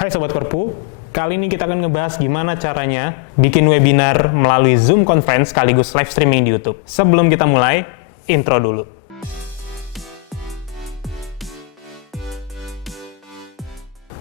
Hai Sobat Korpu, kali ini kita akan ngebahas gimana caranya bikin webinar melalui Zoom Conference sekaligus live streaming di YouTube. Sebelum kita mulai, intro dulu.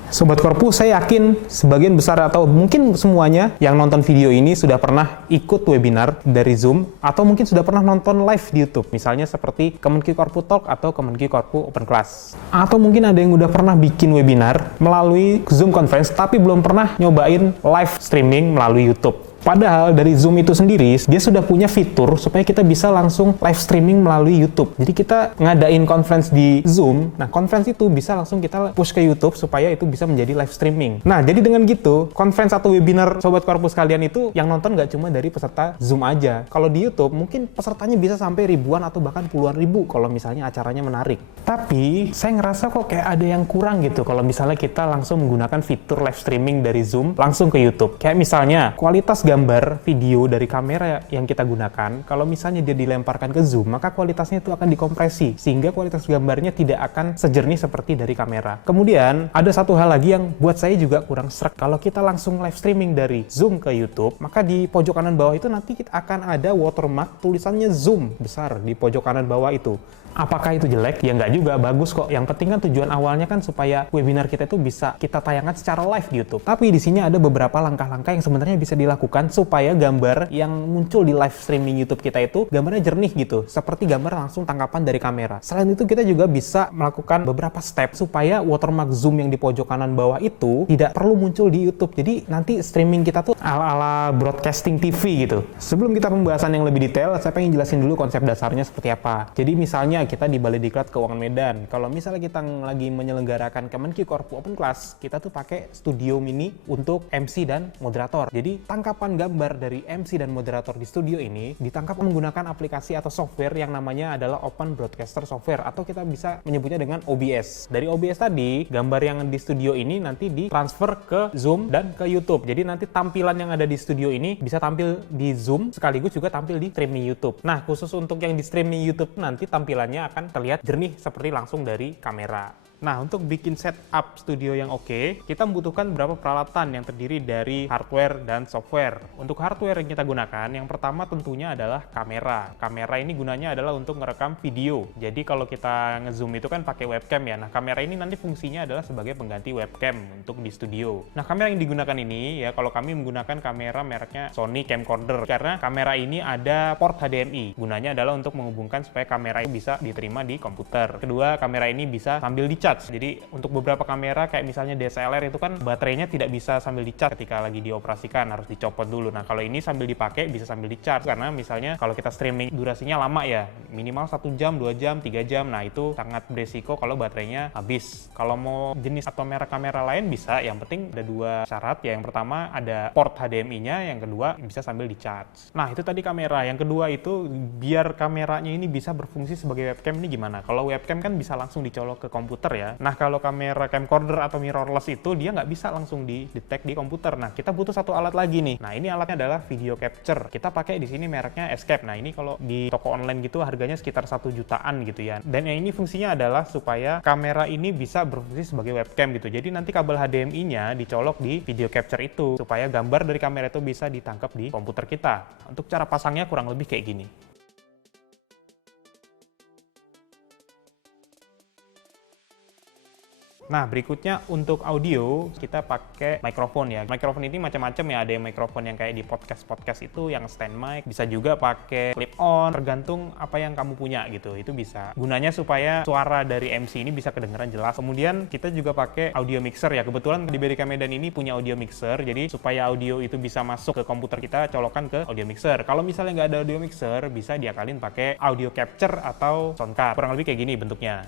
Sobat Korpu, saya yakin sebagian besar atau mungkin semuanya yang nonton video ini sudah pernah ikut webinar dari Zoom atau mungkin sudah pernah nonton live di YouTube, misalnya seperti Kemenki Korpu Talk atau Kemenki Korpu Open Class. Atau mungkin ada yang udah pernah bikin webinar melalui Zoom Conference tapi belum pernah nyobain live streaming melalui YouTube. Padahal dari Zoom itu sendiri, dia sudah punya fitur supaya kita bisa langsung live streaming melalui YouTube. Jadi kita ngadain conference di Zoom, nah conference itu bisa langsung kita push ke YouTube supaya itu bisa menjadi live streaming. Nah, jadi dengan gitu, conference atau webinar Sobat Korpus kalian itu yang nonton nggak cuma dari peserta Zoom aja. Kalau di YouTube, mungkin pesertanya bisa sampai ribuan atau bahkan puluhan ribu kalau misalnya acaranya menarik. Tapi, saya ngerasa kok kayak ada yang kurang gitu kalau misalnya kita langsung menggunakan fitur live streaming dari Zoom langsung ke YouTube. Kayak misalnya, kualitas gambar video dari kamera yang kita gunakan, kalau misalnya dia dilemparkan ke Zoom, maka kualitasnya itu akan dikompresi, sehingga kualitas gambarnya tidak akan sejernih seperti dari kamera. Kemudian, ada satu hal lagi yang buat saya juga kurang sreg. Kalau kita langsung live streaming dari Zoom ke YouTube, maka di pojok kanan bawah itu nanti kita akan ada watermark tulisannya Zoom besar di pojok kanan bawah itu. Apakah itu jelek? Ya nggak juga, bagus kok. Yang penting kan tujuan awalnya kan supaya webinar kita itu bisa kita tayangkan secara live di YouTube. Tapi di sini ada beberapa langkah-langkah yang sebenarnya bisa dilakukan supaya gambar yang muncul di live streaming YouTube kita itu gambarnya jernih gitu, seperti gambar langsung tangkapan dari kamera. Selain itu kita juga bisa melakukan beberapa step supaya watermark Zoom yang di pojok kanan bawah itu tidak perlu muncul di YouTube. Jadi nanti streaming kita tuh ala-ala broadcasting TV gitu. Sebelum kita pembahasan yang lebih detail, saya pengen jelasin dulu konsep dasarnya seperti apa. Jadi misalnya kita di Balai Diklat Keuangan Medan. Kalau misalnya kita lagi menyelenggarakan Kemenki Korpu Open Class, kita tuh pakai studio mini untuk MC dan moderator. Jadi tangkapan gambar dari MC dan moderator di studio ini ditangkap menggunakan aplikasi atau software yang namanya adalah Open Broadcaster Software atau kita bisa menyebutnya dengan OBS. Dari OBS tadi, gambar yang di studio ini nanti ditransfer ke Zoom dan ke YouTube. Jadi nanti tampilan yang ada di studio ini bisa tampil di Zoom sekaligus juga tampil di streaming YouTube. Nah, khusus untuk yang di streaming YouTube nanti tampilannya akan terlihat jernih seperti langsung dari kamera. Nah, untuk bikin setup studio yang oke, kita membutuhkan beberapa peralatan yang terdiri dari hardware dan software. Untuk hardware yang kita gunakan, yang pertama tentunya adalah kamera. Kamera ini gunanya adalah untuk merekam video. Jadi kalau kita nge-zoom itu kan pakai webcam ya. Nah, kamera ini nanti fungsinya adalah sebagai pengganti webcam untuk di studio. Nah, kamera yang digunakan ini ya, kalau kami menggunakan kamera mereknya Sony Camcorder. Karena kamera ini ada port HDMI. Gunanya adalah untuk menghubungkan supaya kamera itu bisa diterima di komputer. Kedua, kamera ini bisa sambil di-charge. Jadi untuk beberapa kamera kayak misalnya DSLR itu kan baterainya tidak bisa sambil di-charge ketika lagi dioperasikan, harus dicopot dulu. Nah, kalau ini sambil dipakai bisa sambil di-charge karena misalnya kalau kita streaming durasinya lama ya, minimal 1 jam, 2 jam, 3 jam. Nah, itu sangat beresiko kalau baterainya habis. Kalau mau jenis atau merek kamera lain bisa, yang penting ada 2 syarat ya. Yang pertama ada port HDMI-nya, yang kedua bisa sambil di-charge. Nah, itu tadi kamera. Yang kedua itu biar kameranya ini bisa berfungsi sebagai webcam ini gimana? Kalau webcam kan bisa langsung dicolok ke komputer ya. Nah, kalau kamera camcorder atau mirrorless itu dia nggak bisa langsung di-detect di komputer. Nah, kita butuh satu alat lagi nih. Nah, ini alatnya adalah video capture. Kita pakai di sini mereknya Escape. Nah, ini kalau di toko online gitu harganya sekitar 1 jutaan gitu ya. Dan yang ini fungsinya adalah supaya kamera ini bisa berfungsi sebagai webcam gitu. Jadi nanti kabel HDMI-nya dicolok di video capture itu supaya gambar dari kamera itu bisa ditangkap di komputer kita. Untuk cara pasangnya kurang lebih kayak gini. Nah, berikutnya untuk audio, kita pakai mikrofon ya. Mikrofon ini macam-macam ya, ada yang mikrofon yang kayak di podcast-podcast itu, yang stand mic. Bisa juga pakai clip-on, tergantung apa yang kamu punya gitu, itu bisa. Gunanya supaya suara dari MC ini bisa kedengeran jelas. Kemudian kita juga pakai audio mixer ya. Kebetulan di BDK Medan ini punya audio mixer, jadi supaya audio itu bisa masuk ke komputer kita, colokan ke audio mixer. Kalau misalnya nggak ada audio mixer, bisa diakalin pakai audio capture atau sound card. Kurang lebih kayak gini bentuknya.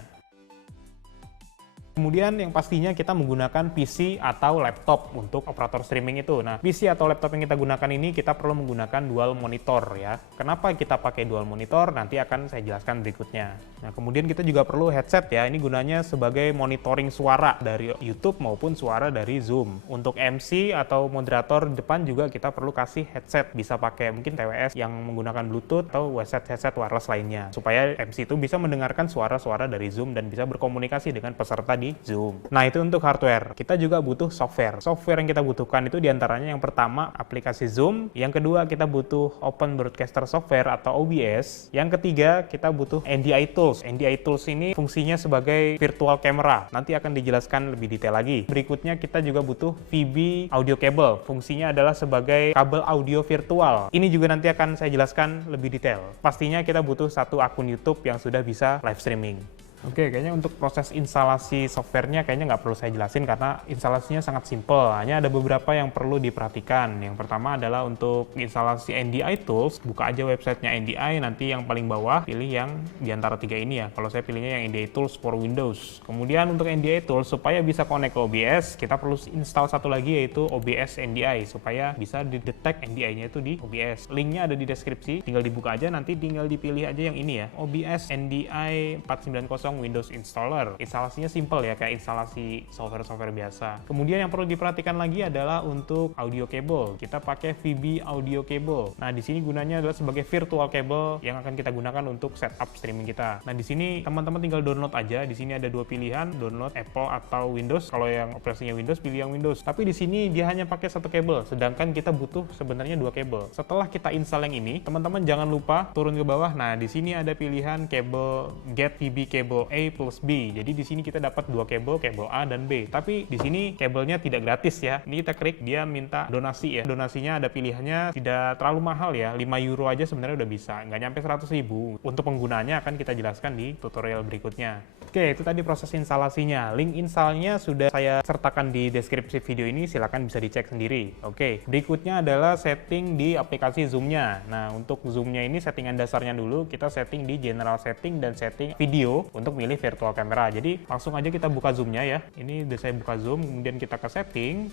Kemudian yang pastinya kita menggunakan PC atau laptop untuk operator streaming itu. Nah, PC atau laptop yang kita gunakan ini kita perlu menggunakan dual monitor ya. Kenapa kita pakai dual monitor? Nanti akan saya jelaskan berikutnya. Nah, kemudian kita juga perlu headset ya. Ini gunanya sebagai monitoring suara dari YouTube maupun suara dari Zoom. Untuk MC atau moderator depan juga kita perlu kasih headset. Bisa pakai mungkin TWS yang menggunakan Bluetooth atau headset wireless lainnya. Supaya MC itu bisa mendengarkan suara-suara dari Zoom dan bisa berkomunikasi dengan peserta di Zoom. Nah, itu untuk hardware. Kita juga butuh software. Software yang kita butuhkan itu diantaranya yang pertama aplikasi Zoom, yang kedua kita butuh Open Broadcaster Software atau OBS, yang ketiga kita butuh NDI Tools. NDI Tools ini fungsinya sebagai virtual camera. Nanti akan dijelaskan lebih detail lagi. Berikutnya kita juga butuh VB Audio Cable. Fungsinya adalah sebagai kabel audio virtual. Ini juga nanti akan saya jelaskan lebih detail. Pastinya kita butuh satu akun YouTube yang sudah bisa live streaming. Oke, kayaknya untuk proses instalasi softwarenya kayaknya nggak perlu saya jelasin karena instalasinya sangat simple. Hanya ada beberapa yang perlu diperhatikan. Yang pertama adalah untuk instalasi NDI Tools, buka aja websitenya NDI, nanti yang paling bawah pilih yang diantara tiga ini ya. Kalau saya pilihnya yang NDI Tools for Windows. Kemudian untuk NDI Tools, supaya bisa connect ke OBS, kita perlu install satu lagi yaitu OBS NDI, supaya bisa didetek NDI-nya itu di OBS. Linknya ada di deskripsi, tinggal dibuka aja, nanti tinggal dipilih aja yang ini ya, OBS NDI 490 Windows Installer. Instalasinya simple ya, kayak instalasi software-software biasa. Kemudian yang perlu diperhatikan lagi adalah untuk audio cable. Kita pakai VB Audio Cable. Nah, di sini gunanya adalah sebagai virtual cable yang akan kita gunakan untuk setup streaming kita. Nah, di sini teman-teman tinggal download aja. Di sini ada dua pilihan, download Apple atau Windows. Kalau yang operasinya Windows, pilih yang Windows. Tapi di sini dia hanya pakai satu kabel, sedangkan kita butuh sebenarnya dua kabel. Setelah kita install yang ini, teman-teman jangan lupa turun ke bawah. Nah, di sini ada pilihan kabel get VB cable A plus B. Jadi di sini kita dapat dua kabel A dan B. Tapi di sini kabelnya tidak gratis ya. Ini kita klik, dia minta donasi ya. Donasinya ada pilihannya, tidak terlalu mahal ya. 5 euro aja sebenarnya udah bisa. Nggak nyampe 100.000. Untuk penggunanya akan kita jelaskan di tutorial berikutnya. Oke, itu tadi proses instalasinya. Link installnya sudah saya sertakan di deskripsi video ini, silahkan bisa dicek sendiri. Oke, berikutnya adalah setting di aplikasi Zoom-nya. Nah, untuk Zoom-nya ini settingan dasarnya dulu, kita setting di general setting dan setting video untuk milih virtual camera. Jadi langsung aja kita buka Zoom-nya ya. Ini udah saya buka Zoom, kemudian kita ke setting.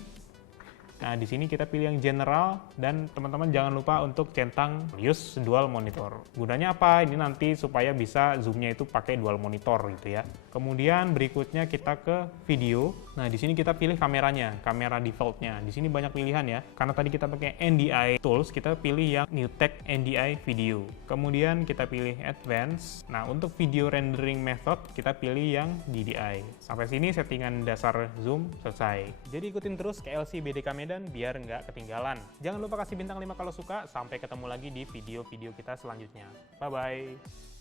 Nah, di sini kita pilih yang general dan teman-teman jangan lupa untuk centang use dual monitor. Gunanya apa? Ini nanti supaya bisa zoom-nya itu pakai dual monitor gitu ya. Kemudian berikutnya kita ke video. Nah, di sini kita pilih kameranya, kamera default-nya. Di sini banyak pilihan ya. Karena tadi kita pakai NDI Tools, kita pilih yang NewTek NDI Video. Kemudian kita pilih Advanced. Nah, untuk video rendering method kita pilih yang DDI. Sampai sini settingan dasar zoom selesai. Jadi ikutin terus KLC BDK Medan biar nggak ketinggalan. Jangan lupa kasih bintang 5 kalau suka. Sampai ketemu lagi di video-video kita selanjutnya. Bye-bye.